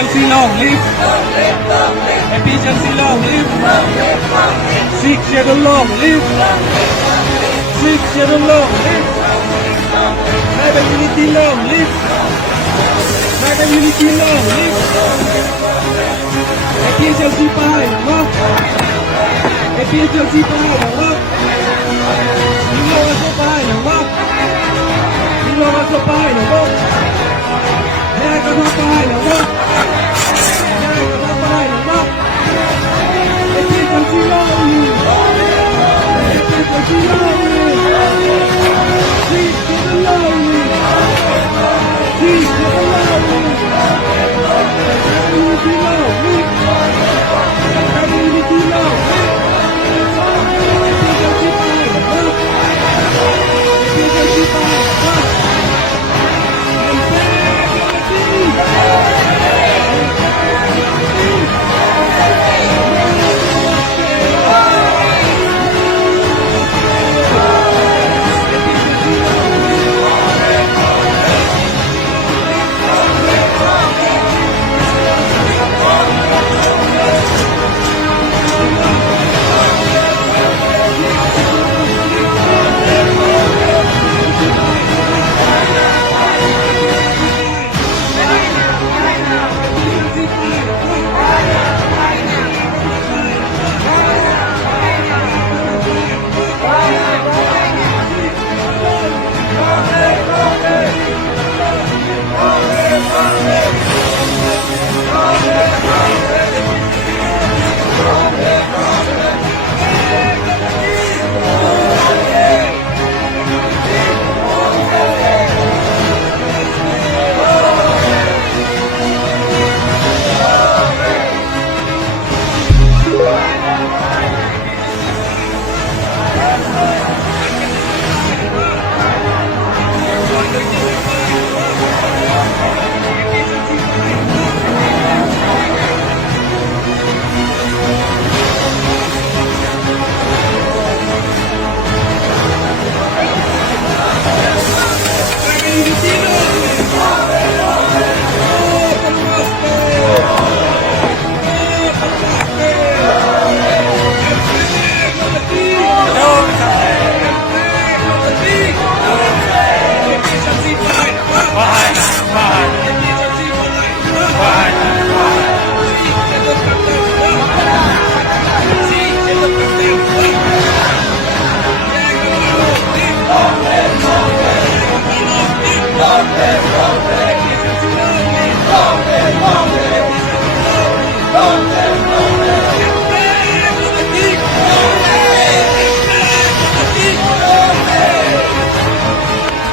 Efficiency long live. Efficiency long live. Six schedule long live. Six schedule long live. Cyber unity long live. Cyber unity long live. Efficiency pahay ng mga. Efficiency pahay ng mga. Ilongan sa pahay ng mga. Ilongan sa pahay ng mga. Kaya ka mga pahay ng mga.